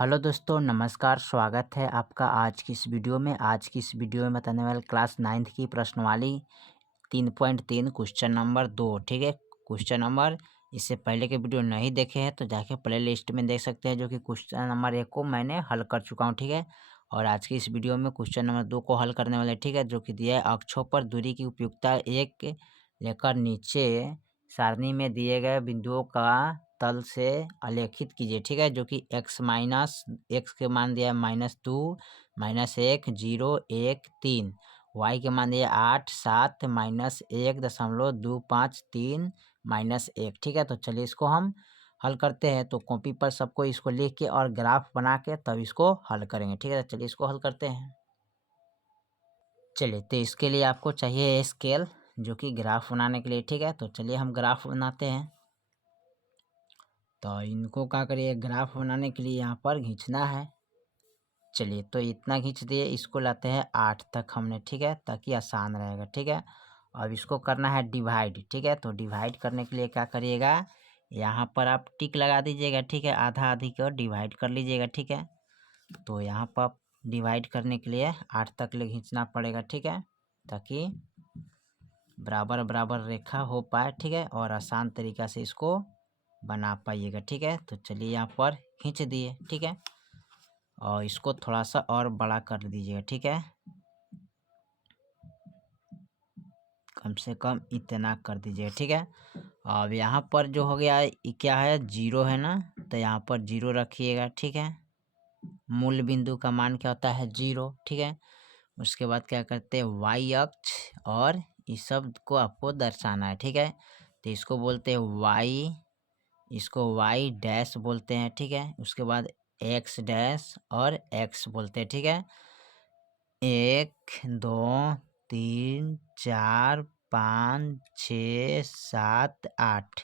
Hello दोस्तों, नमस्कार। स्वागत है आपका आज की इस वीडियो में। आज की इस वीडियो में बताने वाले क्लास 9th की प्रश्नवाली 3.3 क्वेश्चन नंबर 2। ठीक है, क्वेश्चन नंबर इससे पहले के वीडियो नहीं देखे हैं तो जाके प्ले लिस्ट में देख सकते हैं, जो कि क्वेश्चन नंबर 1 को मैंने हल कर चुका हूँ। ठीक है, और आज की इस वीडियो में क्वेश्चन नंबर 2 को हल करने वाले। ठीक है, जो कि दिया है अक्षों पर दूरी की उपयुक्तता 1 लेकर नीचे सारणी में दिए गए बिंदुओं का तल से आलेखित कीजिए। ठीक है, जो कि x के मान दिया है -2, -1, 0, 1, 3। y के मान दिया 8, 7, -1.253 -1। ठीक है, तो चलिए इसको हम हल करते हैं। तो कॉपी पर सबको इसको लिख के और ग्राफ बना के तब इसको हल करेंगे। ठीक है, चलिए इसको हल करते हैं। चलिए, तो इसके लिए आपको चाहिए स्केल, जो कि ग्राफ बनाने के लिए। ठीक है, तो चलिए हम ग्राफ बनाते हैं। तो इनको क्या करिए, ग्राफ बनाने के लिए यहाँ पर खींचना है। चलिए, तो इतना खींच दिए, इसको लाते हैं 8 तक हमने। ठीक है, ताकि आसान रहेगा। ठीक है, अब इसको करना है डिवाइड। ठीक है, तो डिवाइड करने के लिए क्या करिएगा, यहाँ पर आप टिक लगा दीजिएगा। ठीक है, आधा आधी को डिवाइड कर लीजिएगा। ठीक है, तो यहाँ पर डिवाइड करने के लिए 8 तक ले खींचना पड़ेगा। ठीक है, ताकि बराबर बराबर रेखा हो पाए। ठीक है, और आसान तरीका से इसको बना पाइएगा। ठीक है, तो चलिए यहाँ पर खींच दिए। ठीक है, और इसको थोड़ा सा और बड़ा कर दीजिएगा। ठीक है, कम से कम इतना कर दीजिएगा। ठीक है, अब यहाँ पर जो हो गया ये क्या है, 0 है ना, तो यहाँ पर 0 रखिएगा। ठीक है, मूल बिंदु का मान क्या होता है, 0। ठीक है, उसके बाद क्या करते हैं, y अक्ष, और इस शब्द को आपको दर्शाना है। ठीक है, तो इसको बोलते हैं y, इसको y डैश बोलते हैं। ठीक है, उसके बाद x डैश और x बोलते हैं। ठीक है, 1 2 3 4 5 6 7 8,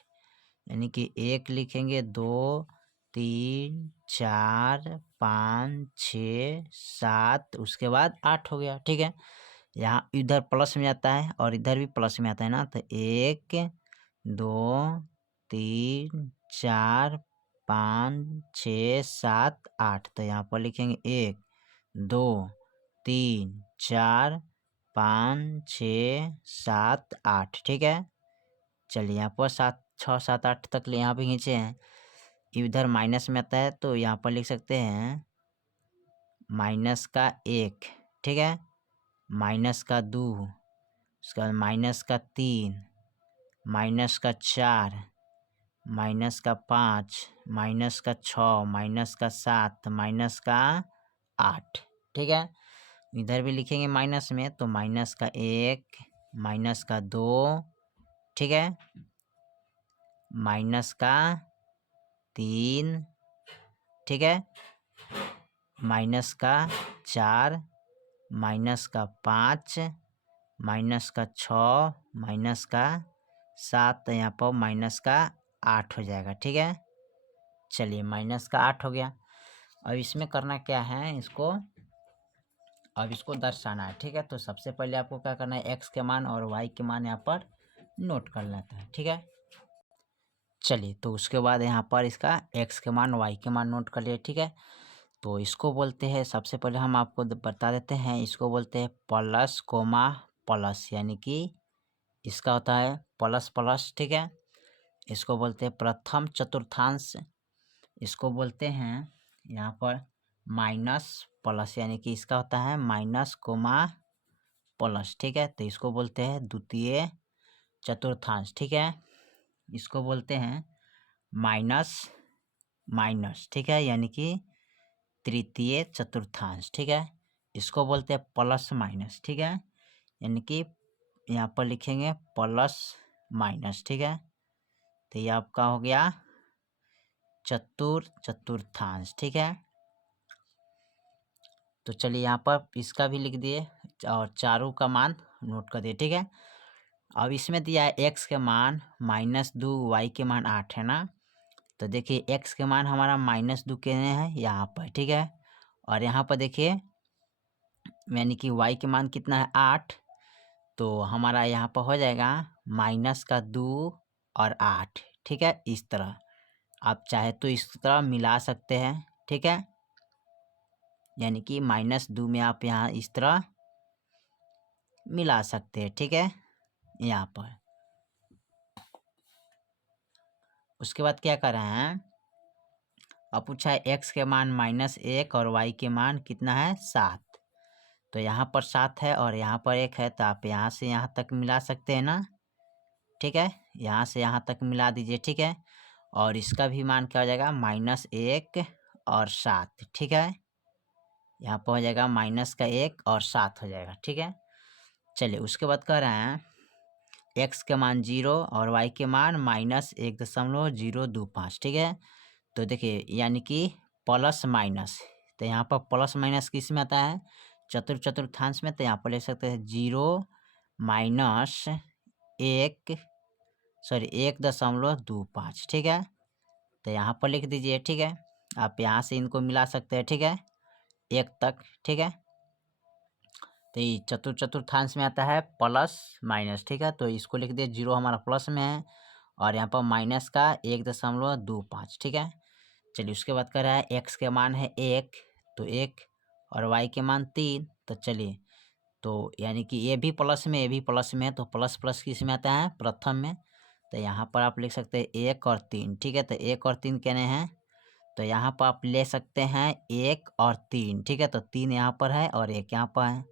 यानी कि 1 लिखेंगे, 2 3 4 5 6 7, उसके बाद 8 हो गया। ठीक है, यहाँ इधर प्लस में आता है और इधर भी प्लस में आता है ना, तो 1 2 3 4 5 6 7 8, तो यहाँ पर लिखेंगे 1 2 3 4 5 6 7 8। ठीक है, चलिए यहाँ पर 7 6 7 8 तक ले यहाँ पे खींचे हैं। इधर माइनस में आता है तो यहाँ पर लिख सकते हैं -1। ठीक है, -2, उसके बाद -3, -4, -5, -6, -7, -8। ठीक है, इधर भी लिखेंगे माइनस में, तो -1, -2। ठीक है, -3। ठीक है, -4, -5, -6, -7, यहाँ पर -8 हो जाएगा। ठीक है, चलिए -8 हो गया। अब इसमें करना क्या है, अब इसको दर्शाना है। ठीक है, तो सबसे पहले आपको क्या करना है, x के मान और y के मान यहाँ पर नोट कर लेता है। ठीक है, चलिए, तो उसके बाद यहाँ पर इसका x के मान y के मान नोट कर लिए। ठीक है, तो इसको बोलते हैं, सबसे पहले हम आपको बता देते हैं, इसको बोलते हैं प्लस कोमा प्लस, यानी कि इसका होता है प्लस प्लस। ठीक है, इसको बोलते हैं प्रथम चतुर्थांश, इसको बोलते हैं यहाँ पर माइनस प्लस, यानी कि इसका होता है माइनस कोमा प्लस। ठीक है, तो इसको बोलते हैं द्वितीय चतुर्थांश। ठीक है, इसको बोलते हैं माइनस माइनस। ठीक है, यानी कि तृतीय चतुर्थांश। ठीक है, इसको बोलते हैं प्लस माइनस। ठीक है, यानी कि यहाँ पर लिखेंगे प्लस माइनस। ठीक है, तो ये आपका हो गया चतुर्थांश। ठीक है, तो चलिए यहाँ पर इसका भी लिख दिए और चारों का मान नोट कर दिए। ठीक है, अब इसमें दिया है x के मान -2, y के मान 8 है ना, तो देखिए x के मान हमारा -2 के है यहाँ पर। ठीक है, और यहाँ पर देखिए यानी कि y के मान कितना है, 8, तो हमारा यहाँ पर हो जाएगा -2 और 8। ठीक है, इस तरह आप चाहे तो इस तरह मिला सकते हैं। ठीक है, यानी कि -2 में आप यहाँ इस तरह मिला सकते हैं, ठीक है, यहाँ पर। उसके बाद क्या कर रहे हैं, अब पूछा है x के मान -1 और y के मान कितना है 7। तो यहाँ पर 7 है और यहाँ पर 1 है, तो आप यहाँ से यहाँ तक मिला सकते हैं ना, ठीक है, यहाँ से यहाँ तक मिला दीजिए, ठीक है। और इसका भी मान क्या हो जाएगा -1 और 7, ठीक है, यहाँ पर हो जाएगा -1 और 7 हो जाएगा, ठीक है। चलिए उसके बाद कह रहे हैं x के मान 0 और y के मान -1.025, ठीक है। तो देखिए यानी कि प्लस माइनस, तो यहाँ पर प्लस माइनस किस में आता है, चतुर्थांश में। तो यहाँ पर ले सकते हैं 1.25, ठीक है। तो यहाँ पर लिख दीजिए, ठीक है। आप यहाँ से इनको मिला सकते हैं, ठीक है, 1 तक, ठीक है। तो ये चतुर्थांश में आता है प्लस माइनस, ठीक है। तो इसको लिख दिए 0 हमारा प्लस में है और यहाँ पर माइनस का 1.25, ठीक है। चलिए उसके बाद कर रहा है x के मान है 1, तो 1 और y के मान 3। तो चलिए, तो यानी कि ये भी प्लस में, ये भी प्लस में है, तो प्लस प्लस किस में आता है, प्रथम में। तो यहाँ पर आप लिख सकते हैं 1 और 3, ठीक है। तो 1 और 3 कहने हैं, तो यहाँ पर आप ले सकते हैं 1 और 3, ठीक है। तो 3 यहाँ पर है और 1 यहाँ पर है,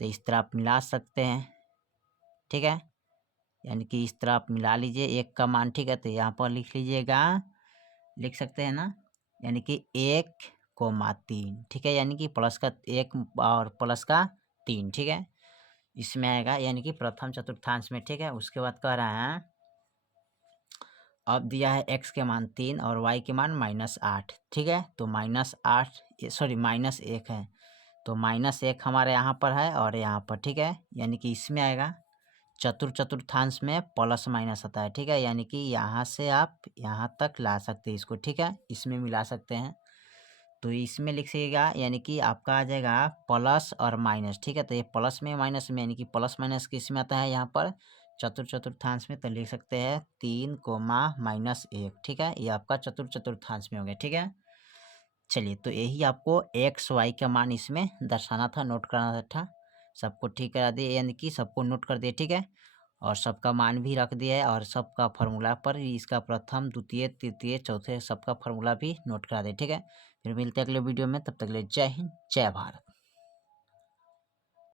तो इस तरह आप मिला सकते हैं, ठीक है। यानी कि इस तरह आप मिला लीजिए 1 का मान, ठीक है। तो यहाँ पर लिख लीजिएगा, लिख सकते हैं ना, यानी कि 1,3, ठीक है, यानी कि प्लस का 1 और प्लस का 3, ठीक है, इसमें आएगा, यानी कि प्रथम चतुर्थांश में, ठीक है। उसके बाद कह रहा है अब दिया है x के मान 3 और y के मान -8, ठीक है। तो -1 है, तो -1 हमारे यहाँ पर है और यहाँ पर, ठीक है, यानी कि इसमें आएगा चतुर्थांश में प्लस माइनस आता है, ठीक है। यानी कि यहाँ से आप यहाँ तक ला सकते हैं इसको, ठीक है, इसमें मिला सकते हैं। तो इसमें लिखिएगा, यानी कि आपका आ जाएगा प्लस और माइनस, ठीक है। तो ये प्लस में माइनस में, यानी कि प्लस माइनस किस में आता है, यहाँ पर चतुर्थांश में। तो लिख सकते हैं 3, -1, ठीक है, ये आपका चतुर्थांश में हो गया, ठीक है। चलिए, तो यही आपको x y का मान इसमें दर्शाना था, नोट कराना था। सबको ठीक करा दिए, यानी कि सबको नोट कर दिए, ठीक है, और सबका मान भी रख दिया है और सबका फार्मूला पर इसका प्रथम, द्वितीय, तृतीय, चौथे सबका फार्मूला भी नोट करा दिए, ठीक है। फिर मिलते हैं अगले वीडियो में, तब तक के लिए जय हिंद, जय भारत।